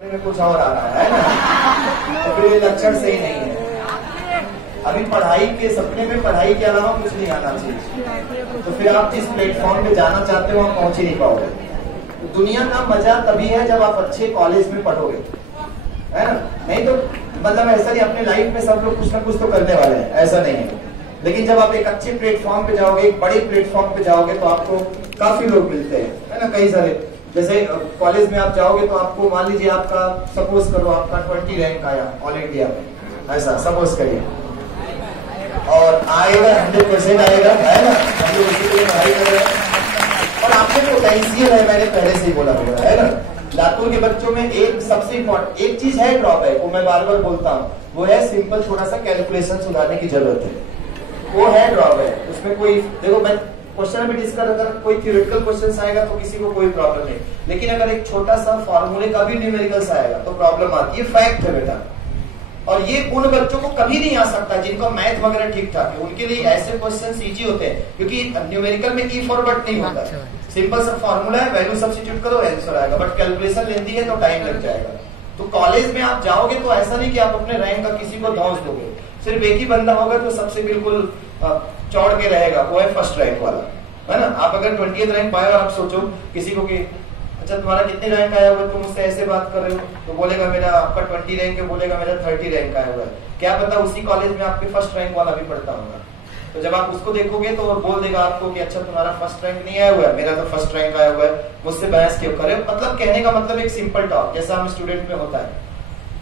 में कुछ और आ रहा है ना, तो फिर ये लक्षण सही नहीं है। अभी पढ़ाई के सपने में पढ़ाई के अलावा कुछ नहीं आना चाहिए, तो फिर आप जिस प्लेटफॉर्म पे जाना चाहते हो आप पहुंच ही नहीं पाओगे। तो दुनिया का मजा तभी है जब आप अच्छे कॉलेज में पढ़ोगे, है ना। नहीं तो मतलब ऐसा नहीं, अपने लाइफ में सब लोग कुछ ना कुछ तो करने वाले हैं, ऐसा नहीं है। लेकिन जब आप एक अच्छे प्लेटफॉर्म पे जाओगे, एक बड़े प्लेटफॉर्म पे जाओगे, तो आपको काफी लोग मिलते हैं, है ना, कई सारे। जैसे कॉलेज में आप जाओगे तो आपको मान लीजिए आपका सपोज करो आपका 20 रैंक आया ऑल इंडिया में, ऐसा सपोज करिए, और आएगा 100% आएगा, है ना, हम लोग इसी के लिए पढ़ाई कर रहे हैं। और आपके पोटेंशियल है, मैंने पहले से ही बोला हुआ है ना। लातूर के बच्चों में एक सबसे इम्पोर्टेंट एक चीज है, ड्रॉप है, वो मैं बार बार बोलता हूँ, वो है सिंपल थोड़ा सा कैलकुलेशन सुधारने की जरूरत है, वो है ड्रॉप है। उसमें कोई देखो, मैं क्वेश्चन में डिस्कस, अगर कोई थ्योरेटिकल क्वेश्चन आएगा तो किसी को कोई प्रॉब्लम नहीं, लेकिन अगर एक छोटा सा फॉर्मूले का भी न्यूमेरिकल्स आएगा तो प्रॉब्लम आती है, फैक्ट है बेटा। और ये उन बच्चों को कभी नहीं आ सकता जिनको मैथ वगैरह ठीक ठाक है, उनके लिए ऐसे क्वेश्चन इजी होते हैं, क्योंकि न्यूमेरिकल में ई फॉरवर्ड नहीं होता है, सिंपल सा फॉर्मूला है, वैल्यू सब्स्टिट्यूट करो आंसर आएगा, बट कैलकुलेशन लेंदी है तो टाइम लग जाएगा। तो कॉलेज में आप जाओगे तो ऐसा नहीं कि आप अपने रैंक का किसी को दौड़ दोगे, सिर्फ एक ही बंदा होगा जो सबसे बिल्कुल चौड़ के रहेगा, वो है फर्स्ट रैंक वाला, है ना। आप अगर 20th रैंक पाए और आप सोचो किसी को कि अच्छा तुम्हारा कितने रैंक आया हुआ है, तुम मुझसे ऐसे बात कर रहे हो, तो बोलेगा मेरा, आपका 20 रैंक है, बोलेगा मेरा 30 रैंक आया हुआ है। क्या पता उसी कॉलेज में आपके फर्स्ट रैंक वाला भी पढ़ता होगा, तो जब आप उसको देखोगे तो वो बोल देगा आपको कि अच्छा तुम्हारा फर्स्ट रैंक नहीं आया हुआ है, मेरा तो फर्स्ट रैंक आया हुआ है, मुझसे बहस क्यों करे। मतलब कहने का मतलब एक सिंपल टॉक, जैसा हम स्टूडेंट में होता है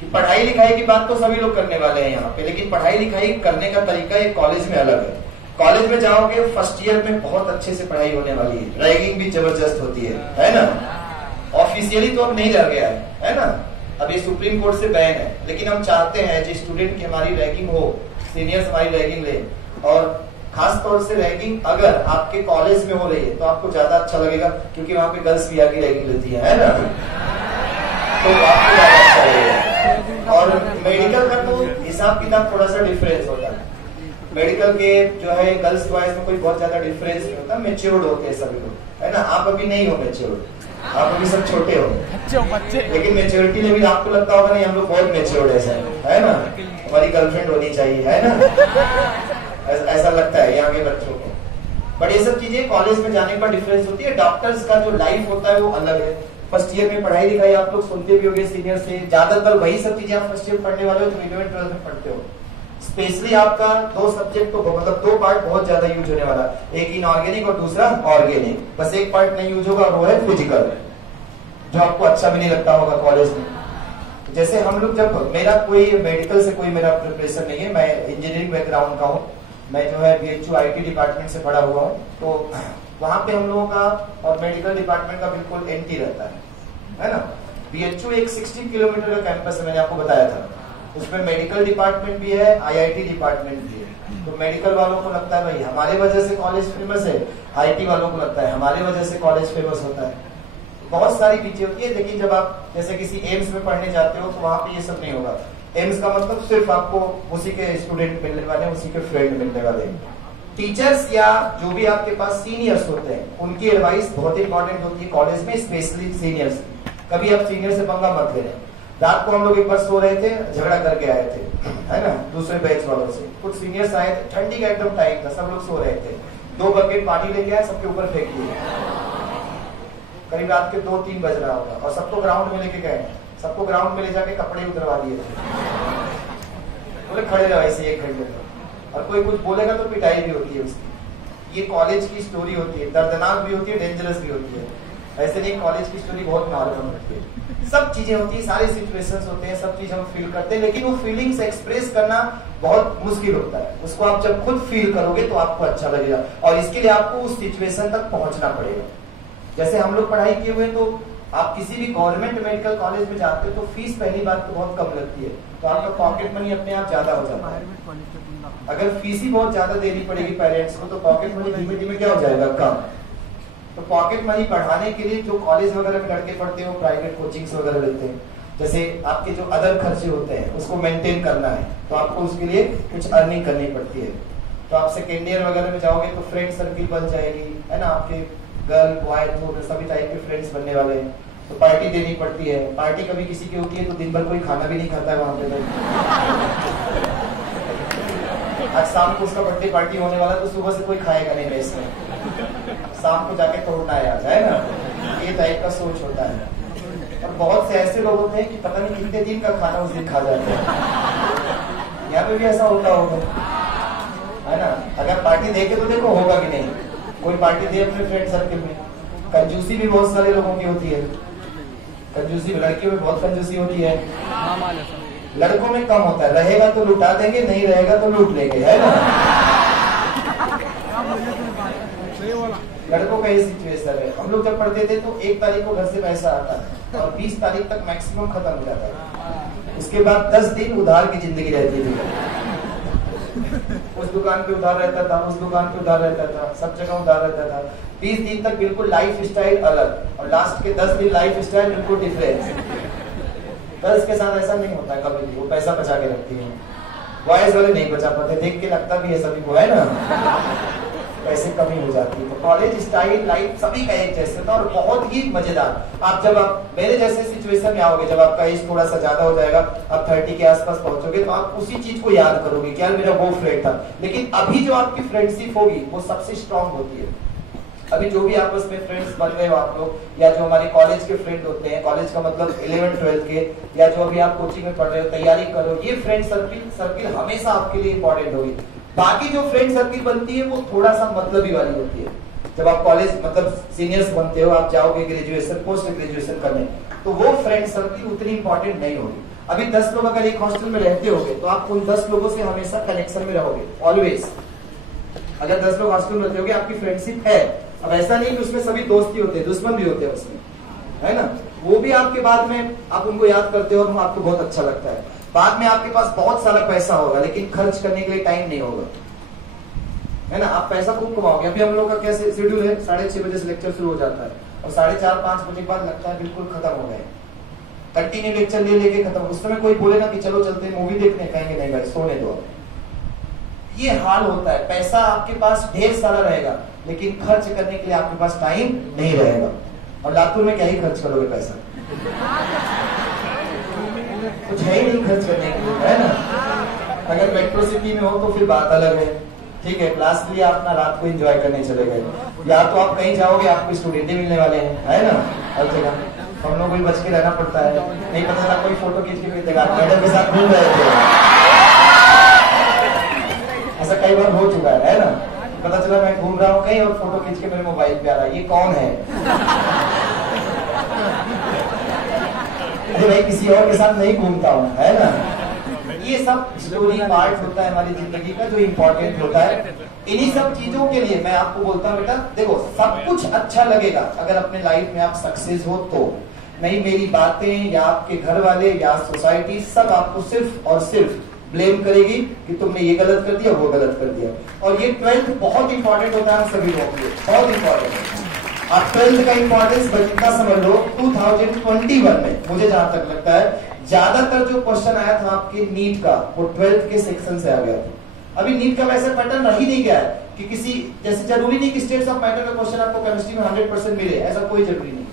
कि पढ़ाई लिखाई की बात तो सभी लोग करने वाले हैं यहाँ पे, लेकिन पढ़ाई लिखाई करने का तरीका एक कॉलेज में अलग है। कॉलेज में जाओगे फर्स्ट ईयर में बहुत अच्छे से पढ़ाई होने वाली है, रैगिंग भी जबरदस्त होती है ना। ऑफिशियली तो अब नहीं रह गया है ना, अभी सुप्रीम कोर्ट से बैन है, लेकिन हम चाहते हैं जो स्टूडेंट की हमारी रैगिंग हो, सीनियर्स हमारी रैगिंग ले, और खास तौर से रैगिंग अगर आपके कॉलेज में हो रही है तो आपको ज्यादा अच्छा लगेगा, क्योंकि वहां पे गर्ल्स भी आगे रैगिंग लेती है ना, तो आपको ज्यादा अच्छा लगेगा। और मेडिकल का तो हिसाब किताब थोड़ा सा डिफरेंस होता है, मेडिकल के जो है गर्ल्स बॉयज में कोई बहुत ज्यादा डिफरेंस नहीं होता, मेच्योर्ड होते हैं सभी लोग, है ना। आप अभी नहीं हो मेच्योर्ड, आप अभी सब छोटे हो, लेकिन मेच्योरिटी लेवल आपको लगता होगा नहीं हम लोग बहुत मेच्योर्ड है ना, हमारी गर्लफ्रेंड होनी चाहिए, है ना, ऐसा लगता है यहाँ के बच्चों को। बट ये सब चीजें कॉलेज में जाने पर डिफरेंस होती है। डॉक्टर्स का जो लाइफ होता है वो अलग है। फर्स्ट ईयर में पढ़ाई लिखाई आप लोग सुनते भी होंगे सीनियर से, ज्यादातर वही सब चीजें आप फर्स्ट ईयर पढ़ने वाले हो जो 11th 12th में पढ़ते हो। स्पेशली आपका दो सब्जेक्ट तो मतलब दो पार्ट बहुत ज्यादा यूज होने वाला, एक इनऑर्गेनिक और दूसरा ऑर्गेनिक, बस एक पार्ट नहीं यूज होगा, वो है फिजिकल, जो आपको अच्छा भी नहीं लगता होगा कॉलेज में। जैसे हम लोग, जब मेरा कोई मेडिकल से कोई मेरा प्रिपरेशन नहीं है, मैं इंजीनियरिंग बैकग्राउंड का हूँ, मैं जो है BHU IT डिपार्टमेंट से पढ़ा हुआ हूँ, तो वहां पे हम लोगों का और मेडिकल डिपार्टमेंट का बिल्कुल एंटी रहता है ना। BHU एक 60 किलोमीटर का कैंपस है, मैंने आपको बताया था, उसमें मेडिकल डिपार्टमेंट भी है, IIT डिपार्टमेंट भी है। तो मेडिकल वालों को लगता है भाई हमारे वजह से कॉलेज फेमस है, IT वालों को लगता है हमारे वजह से कॉलेज फेमस होता है। बहुत सारी चीजें होती है, लेकिन जब आप जैसे किसी एम्स में पढ़ने जाते हो तो वहां पे ये सब नहीं होगा। एम्स का मतलब सिर्फ आपको उसी के स्टूडेंट मिलने वाले, उसी के फ्रेंड मिलने वाले। टीचर्स या जो भी आपके पास सीनियर्स होते हैं उनकी एडवाइस बहुत इंपॉर्टेंट होती है कॉलेज में, स्पेशली सीनियर्स। कभी आप सीनियर से पंगा मत लेना। रात को हम लोग एक बार सो रहे थे, झगड़ा करके आए थे, है ना, दूसरे बैच वालों से। कुछ सीनियर्स आए थे, ठंडी का एकदम टाइम था, सब लोग सो रहे थे, 2 बकेट पानी लेके आए, सबके ऊपर फेंक दिए, करीब रात के 2-3 बज रहा होगा, और सबको ग्राउंड में लेके गए, सबको ग्राउंड में ले जाके कपड़े उतरवा दिए थे, बोले खड़े रहो ऐसे 1 घंटे तक, और कोई कुछ बोलेगा तो पिटाई भी होती है उसकी। ये कॉलेज की स्टोरी होती है, दर्दनाक भी होती है, डेंजरस भी होती है। ऐसे नहीं, कॉलेज की स्टोरी बहुत नॉर्मल होती है, सब चीजें होती है, सारे सिचुएशंस होते हैं, सब चीज हम फील करते हैं, लेकिन वो फीलिंग्स एक्सप्रेस करना बहुत मुश्किल होता है। उसको आप जब खुद फील करोगे तो आपको अच्छा लगेगा, और इसके लिए आपको उस सिचुएशन तक पहुंचना पड़ेगा। जैसे हम लोग पढ़ाई किए हुए, तो आप किसी भी गवर्नमेंट मेडिकल कॉलेज में जाते हो तो फीस पहली बात तो बहुत कम लगती है, तो आपका पॉकेट मनी अपने आप ज्यादा हो जाता है। अगर फीस ही बहुत ज्यादा देनी पड़ेगी पेरेंट्स को, तो पॉकेट मनी धीमे धीमे क्या हो जाएगा, कम। तो पॉकेट मनी बढ़ाने के लिए जो कॉलेज वगैरह में लड़के पढ़ते हो, प्राइवेट कोचिंग्स वगैरह लेते हैं, जैसे आपके जो अदर खर्चे होते हैं उसको मेंटेन करना है, तो आपको उसके लिए कुछ अर्निंग करनी पड़ती है। तो आप सेकेंड ईयर वगैरह में जाओगे तो फ्रेंड सर्किल बन जाएगी, है ना, आपके गर्ल बॉय तो सभी टाइप के फ्रेंड्स बनने वाले हैं। तो पार्टी देनी पड़ती है। पार्टी कभी किसी की होती है तो दिन भर कोई खाना भी नहीं खाता है वहां पे। आज शाम को उसका बर्थडे पार्टी होने वाला तो सुबह से कोई खाएगा नहीं मेस में, शाम को जाके तोड़ना है आज, है ना। ये टाइप का सोच होता है। और बहुत से ऐसे लोग होते हैं कि पता नहीं कितने दिन का खाना उस दिन खा जाते हैं। यहाँ पे भी ऐसा होता होगा, है ना। अगर पार्टी देके तो देखो होगा कि नहीं, कोई पार्टी दे अपने फ्रेंड सर्कल में। कंजूसी भी बहुत सारे लोगों की होती है। कंजूसी लड़कियों में बहुत कंजूसी होती है, लड़कों में कम होता है। रहेगा तो लुटा देंगे, नहीं रहेगा तो लूट लेंगे, है ना। लड़कों का ये सिचुएशन है। हम लोग जब पढ़ते थे तो 1 तारीख को घर से पैसा आता है और 20 तारीख तक मैक्सिमम खत्म हो जाता है। उसके बाद 10 दिन उधार की जिंदगी रहती थी। उस दुकान पे उधार रहता था, उस दुकान पे उधार रहता था, सब जगह उधार रहता था। 20 दिन तक बिल्कुल लाइफ स्टाइल अलग, और लास्ट के 10 दिन लाइफ स्टाइल बिल्कुल डिफरेंट। गर्ल्स के साथ ऐसा नहीं होता है कभी भी, वो पैसा बचा के रखती है। बॉयज वाले नहीं बचा पाते, देख के लगता भी है सभी को, है ना। पैसे कमी हो जाती है। तो कॉलेज स्टाइल लाइफ सभी का एक जैसे था और बहुत ही मजेदार। जब आप मेरे जैसे सिचुएशन में आओगे, जब आपका एज थोड़ा सा ज्यादा हो जाएगा, आप 30 के आसपास पहुंचोगे, तो आप उसी चीज को याद करोगे कि यार मेरा वो फ्रेंड था। लेकिन अभी जो आपकी फ्रेंडशिप होगी वो सबसे स्ट्रांग होती है। अभी जो भी आपस में फ्रेंड्स बन रहे हो आप लोग, या जो हमारे कॉलेज के फ्रेंड होते हैं, कॉलेज का मतलब 11th 12th के, या जो अभी आप कोचिंग में पढ़ रहे हो, तैयारी कर रहे हो, ये फ्रेंड सर्किल हमेशा आपके लिए इंपॉर्टेंट होगी। बाकी जो फ्रेंड सर्किल बनती है वो थोड़ा सा मतलबी वाली होती है। जब आप कॉलेज मतलब सीनियर्स बनते हो, आप जाओगे ग्रेजुएशन पोस्ट ग्रेजुएशन करने, तो वो फ्रेंड सर्किल उतनी इंपॉर्टेंट नहीं होगी। अभी 10 लोग अगर एक हॉस्टल में रहते होगे तो आप उन 10 लोगों से हमेशा कनेक्शन में रहोगे, ऑलवेज। अगर 10 लोग हॉस्टल में रहते होगे, आपकी फ्रेंडशिप है। अब ऐसा नहीं कि उसमें सभी दोस्ती होते हैं, दुश्मन भी होते हैं उसमें, है ना। वो भी आपके बाद में आप उनको याद करते हो और आपको बहुत अच्छा लगता है। बाद में आपके पास बहुत सारा पैसा होगा लेकिन खर्च करने के लिए टाइम नहीं होगा, है ना। आप पैसा खूब कमाओगे। अभी हम लोग का क्या शेड्यूल है, 6:30 बजे से लेक्चर शुरू हो जाता है और 4:30-5 बजे बाद लगता है बिल्कुल खत्म हो गए। कंटिन्यू लेक्चर ले लेके खत्म। उस समय कोई बोले ना कि चलो चलते हैं मूवी देखने, कहेंगे नहीं भाई सोने दो। ये हाल होता है। पैसा आपके पास ढेर सारा रहेगा लेकिन खर्च करने के लिए आपके पास टाइम नहीं रहेगा। और लातूर में क्या ही खर्च करोगे पैसा, कुछ है ही नहीं खर्च करने के लिए, है ना। अगर मेट्रो सिटी में हो तो फिर बात अलग है, ठीक है। क्लास के लिए आप ना रात को एंजॉय करने चले गए, या तो आप कहीं जाओगे आपको स्टूडेंट ही मिलने वाले हैं, है ना, हर जगह। हम लोग को भी बच के रहना पड़ता है, नहीं पता था कोई फोटो खींच के भेजेगा, मैडम के साथ घूम रहे थे। ऐसा कई बार हो चुका है ना। पता चला मैं घूम रहा हूँ कहीं और फोटो खींच के मेरे मोबाइल पे आ रहा है, ये कौन है। अरे भाई किसी और के साथ नहीं घूमता हूँ, है ना। ये सब स्टोरी पार्ट होता है हमारी जिंदगी का जो इम्पोर्टेंट होता है। इन्हीं सब चीजों के लिए मैं आपको बोलता हूँ बेटा देखो, सब कुछ अच्छा लगेगा अगर अपने लाइफ में आप सक्सेस हो तो। नहीं मेरी बातें या आपके घर वाले या सोसाइटी सब आपको सिर्फ और सिर्फ ब्लेम करेगी कि तुमने ये गलत कर दिया, वो गलत कर दिया। और ये 12th बहुत इंपॉर्टेंट होता है हम सभी लोगों के लिए, बहुत इंपॉर्टेंट है। आप 12th का इंपॉर्टेंस बचता समझ लो 2021 में। मुझे जहां तक लगता है ज्यादातर जो क्वेश्चन आया था आपके नीट का वो 12th के सेक्शन से आ गया था। अभी नीट का वैसे पैटर्न रह ही नहीं गया है कि किसी जैसे जरूरी नहीं कि स्टेट्स ऑफ मैटर का क्वेश्चन आपको केमिस्ट्री में 100% मिले, ऐसा कोई जरूरी नहीं।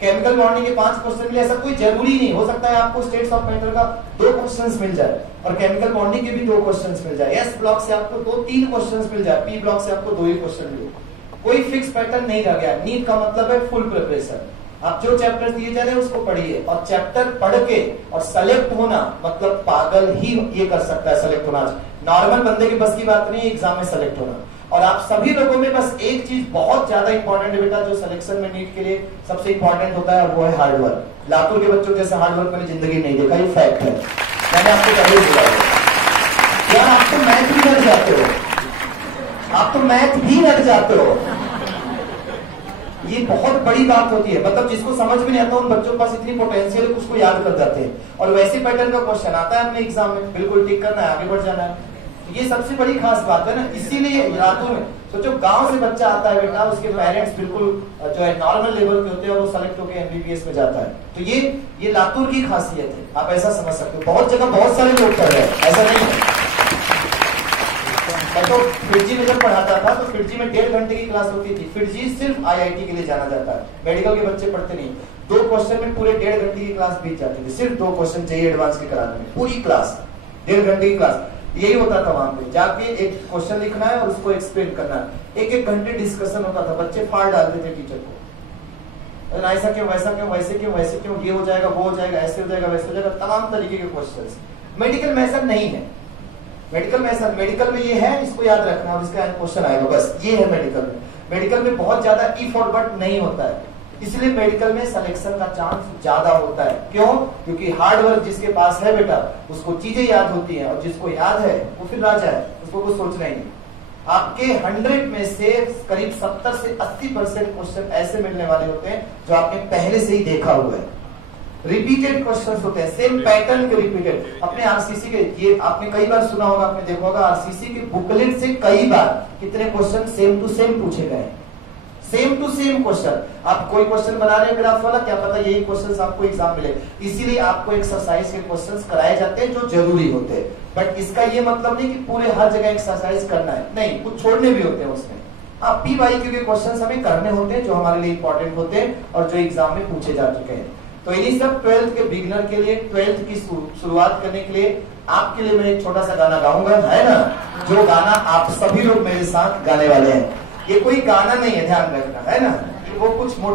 केमिकल बॉन्डिंग के 5 क्वेश्चन मिले, ऐसा कोई जरूरी नहीं। हो सकता है आपको स्टेट्स ऑफ मैटर का 2 क्वेश्चंस मिल जाए और केमिकल बॉन्डिंग के भी 2 क्वेश्चंस मिल जाए। एस ब्लॉक से आपको 2-3 क्वेश्चंस मिल जाए, पी ब्लॉक से आपको 2 ही क्वेश्चन मिले। कोई फिक्स पैटर्न नहीं रह गया। नीट का मतलब है फुल प्रिपरेशन। आप जो चैप्टर दिए जा रहे हैं उसको पढ़िए, और चैप्टर पढ़ के और सेलेक्ट होना मतलब पागल ही ये कर सकता है सेलेक्ट होना। नॉर्मल बंदे की बस की बात नहीं एग्जाम में सेलेक्ट होना। और आप सभी लोगों में बस एक चीज बहुत ज्यादा इंपॉर्टेंट है बेटा, जो सिलेक्शन में नीट के लिए सबसे इंपॉर्टेंट होता है, वो है हार्डवर्क। लातूर के बच्चों जैसे हार्डवर्क मैंने जिंदगी नहीं देखा, ये फैक्ट है। मैंने आपको पहले बोला यार, आप तो मैथ भी रट जाते हो, आप तो मैथ भी रट जाते हो। ये बहुत बड़ी बात होती है। मतलब जिसको समझ में नहीं आता उन बच्चों के पास इतनी पोटेंशियल है कि उसको याद कर जाते हैं। और वैसे पैटर्न का क्वेश्चन आता है अपने एग्जाम में, बिल्कुल टिक करना है, आगे बढ़ जाना है। ये सबसे बड़ी खास बात है ना। इसीलिए लातूर में सोचो गांव से बच्चा आता है बेटा, उसके पेरेंट्स बिल्कुल जो है नॉर्मल लेवल के होते हैं और वो सेलेक्ट होकर एमबीबीएस में जाता है। तो ये लातूर की खासियत है, आप ऐसा समझ सकते हो। बहुत जगह बहुत सारे लोग कर रहे हैं, ऐसा नहीं है। मैं तो फिरजी में जब पढ़ाता था तो फिरजी में 1.5 घंटे की क्लास होती थी। फिरजी सिर्फ आईआईटी के लिए जाना जाता है, मेडिकल के बच्चे पढ़ते नहीं। 2 क्वेश्चन में पूरे 1.5 घंटे की क्लास बीत जाती थी, सिर्फ 2 क्वेश्चन चाहिए एडवांस के कराने में, पूरी क्लास 1.5 घंटे की क्लास। यही होता था वहां पे, जाके एक क्वेश्चन लिखना है और उसको एक्सप्लेन करना है। 1-1 घंटे डिस्कशन होता था, बच्चे फाड़ डालते थे टीचर को, ऐसा क्यों, वैसा क्यों, वैसे क्यों, वैसे क्यों, ये हो जाएगा, वो हो जाएगा, ऐसे हो जाएगा, वैसे हो जाएगा, तमाम तरीके के क्वेश्चंस। मेडिकल में ऐसा नहीं है। मेडिकल में ऐसा, मेडिकल में ये है, इसको याद रखना और इसका क्वेश्चन आएगा, बस ये है मेडिकल में। मेडिकल में बहुत ज्यादा इफ और बट नहीं होता है, इसलिए मेडिकल में सिलेक्शन का चांस ज्यादा होता है। क्यों? क्योंकि हार्ड वर्क जिसके पास है बेटा, उसको चीजें याद होती हैं, और जिसको याद है वो फिर राजा है, उसको कुछ सोचना ही नहीं। आपके 100 में से करीब 70 से 80% क्वेश्चन ऐसे मिलने वाले होते हैं जो आपने पहले से ही देखा हुआ है। रिपीटेड क्वेश्चंस होते हैं, सेम पैटर्न के रिपीटेड। अपने आरसीसी के, ये आपने कई बार सुना होगा, आपने देखा होगा, आरसीसी के बुकलेट से कई बार कितने क्वेश्चन सेम टू सेम पूछे गए, सेम टू सेम क्वेश्चन। आप कोई क्वेश्चन बना रहे हैं ग्राफ वाला, क्या पता यही क्वेश्चंस आपको एग्जाम मिले, इसीलिए आपको एक्सरसाइज के क्वेश्चंस कराए जाते हैं जो जरूरी होते हैं। बट इसका ये मतलब नहीं कि पूरे हर जगह एक्सरसाइज करना है, नहीं, कुछ छोड़ने भी होते हैं उसमें। आप PYQ के क्वेश्चंस हमें करने होते हैं जो हमारे लिए इंपॉर्टेंट होते हैं और जो एग्जाम में पूछे जा चुके हैं। तो इन्हीं सब 12th के बिगिनर के लिए, 12th की शुरुआत करने के लिए आपके लिए मैं एक छोटा सा गाना गाऊंगा, है ना, जो गाना आप सभी लोग मेरे साथ गाने वाले हैं। ये कोई गाना नहीं है, ध्यान रखना, है ना, वो कुछ